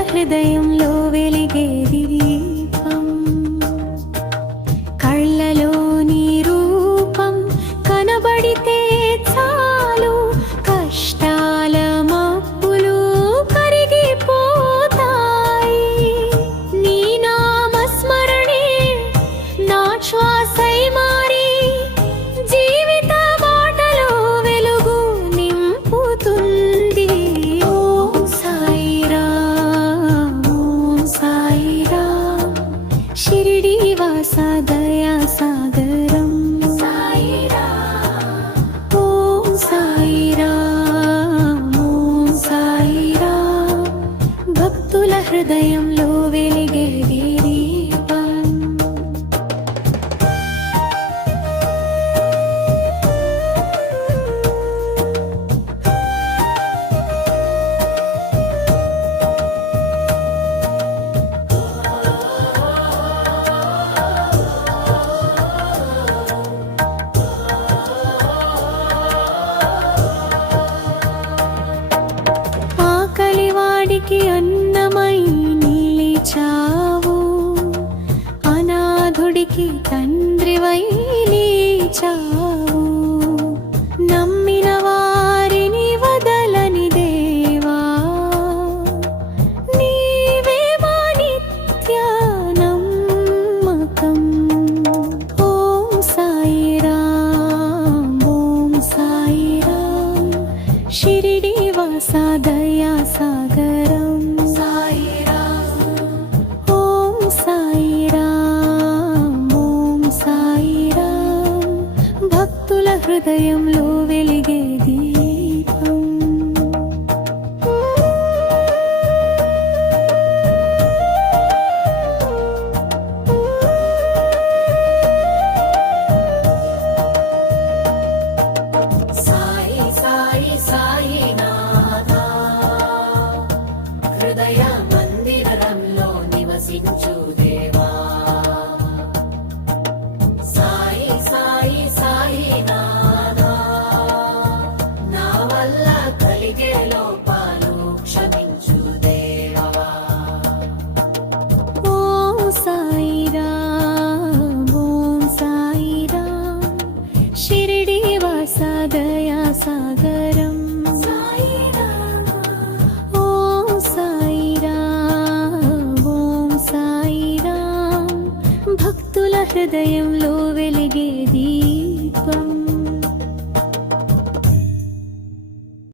హృదయంలో వెలిగే దీపం కళ్ళలో నీ రూపం కనబడితే చాలు కష్టాల మబ్బులు కరిగిపోతాయి నీ నామస్మరణే నా శ్వాసై మారి జీవిత బాటలో వెలుగు నింపుతుంది ఓం సాయిరాం ఓం సాయిరాం షిరిడి వాస దయా సాగరం ఓం సాయిరాం ఓం సాయిరాం భక్తుల హృదయంలో వెలిగే దీపం ఆకలివాడికి అన్నమై నిలిచావు అనాథుడికి తండ్రివై నిలిచావు నమ్మిన వారిని వదలని దేవా నీవే మా నిత్య నమ్మకం ఓం సాయిరాం ఓం సాయిరాం షిరిడి వాస దయా సాగరం ఓం సాయిరాం ఓం సాయిరాం భక్తుల హృదయంలో వెలిగే దీపం సాయి సాయి సాయినాథా హృదయ మందిరంలో నివసించు దేవా సాయి సాయి సాయినాథా నా వల్ల కలిగే లోపాలు క్షమించు దేవా ఓం సాయిరాం ఓం సాయిరాం షిరిడి వాస దయా సాగరం ఓం సాయిరాం ఓం సాయిరాం భక్తుల హృదయంలో వెలిగే దీపం